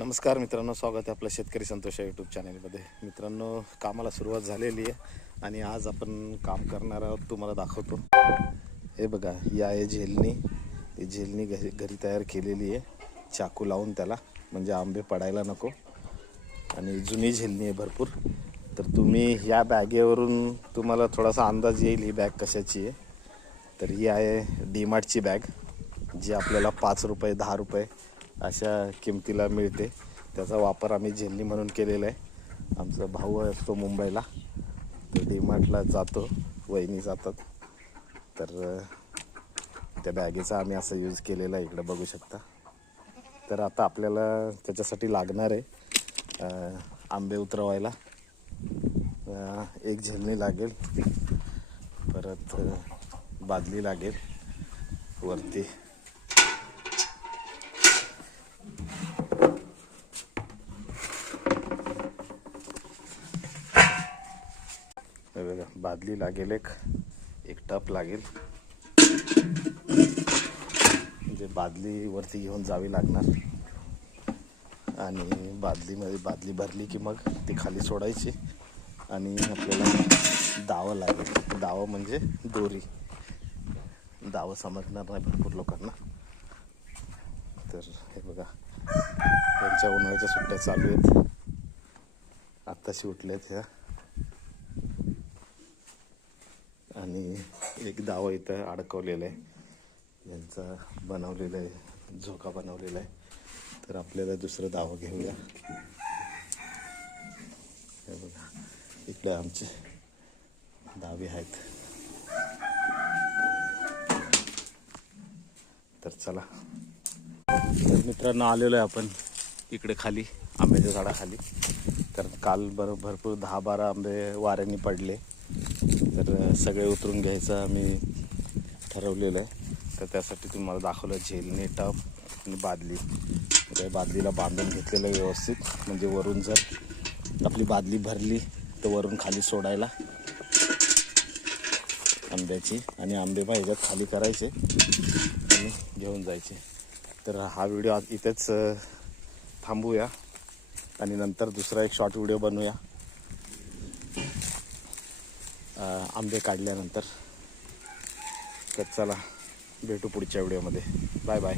नमस्कार मित्रांनो, स्वागत आहे आपलं शेतकरी संतोष या यूट्यूब चॅनलमध्ये. मित्रांनो, कामाला सुरुवात झालेली आहे आणि आज आपण काम करणार आहोत. तुम्हाला दाखवतो. हे बघा, ही आहे झेलणी. ही झेलणी घरी तयार केलेली आहे, चाकू लावून त्याला, म्हणजे आंबे पडायला नको. आणि जुनी झेलणी आहे भरपूर. तर तुम्ही ह्या बॅगेवरून तुम्हाला थोडासा अंदाज येईल ही बॅग कशाची आहे. तर ही आहे डीमार्टची बॅग, जी आपल्याला 5 रुपये 10 रुपये अशा किमतीला मिळते. त्याचा वापर आम्ही झेलणी म्हणून केलेला आहे. आमचा भाऊ असतो मुंबईला, तर डीमार्टला जातो, वहिनी जातात. तर त्या बॅगेचा आम्ही असा यूज केलेला आहे, इकडं बघू शकता. तर आता आपल्याला त्याच्यासाठी लागणार आहे आंबे उतरवायला. एक झेलणी लागेल, परत बादली लागेल वरती. बघा, बादली लागेल, एक टप लागेल, म्हणजे बादली वरती घेऊन जावी लागणार. आणि बादली भरली की मग ती खाली सोडायची. आणि आपल्याला दावं लागेल. दावं म्हणजे दोरी. दावं समजणार नाही भरपूर लोकांना. तर हे बघा, त्यांच्या उन्हाळ्याच्या सुट्ट्या चालू आहेत, आत्ताशी उठल्यात ह्या. आणि एक दावं इथं अडकवलेलं आहे, यांचा बनवलेलं आहे, झोका बनवलेला आहे. तर आपल्याला दुसरं दावं घेऊया. हे बघा, इकडे आमचे दावे आहेत. तर चला. तर मित्रांनो, आलेलो आहे आपण इकडे खाली, आंब्याच्या झाडाखाली. तर काल भरपूर 10-12 आंबे वाऱ्याने पडले. तर सगळे उतरून घ्यायचं आम्ही ठरवलेलं आहे. तर त्यासाठी तुम्हाला दाखवलं झेलणे, टप आणि बादली. त्या बादलीला बांधून घेतलेलं आहे व्यवस्थित, म्हणजे वरून जर आपली बादली भरली तर वरून खाली सोडायला आंब्याची. आणि आंबे ह्याच्यात खाली करायचे आणि घेऊन जायचे. तर हा व्हिडिओ इथेच थांबूया आणि नंतर दुसरा एक शॉर्ट व्हिडिओ बनवूया आंबे काढल्यानंतर. तर चला, भेटू पुढच्या व्हिडिओमध्ये. Bye bye.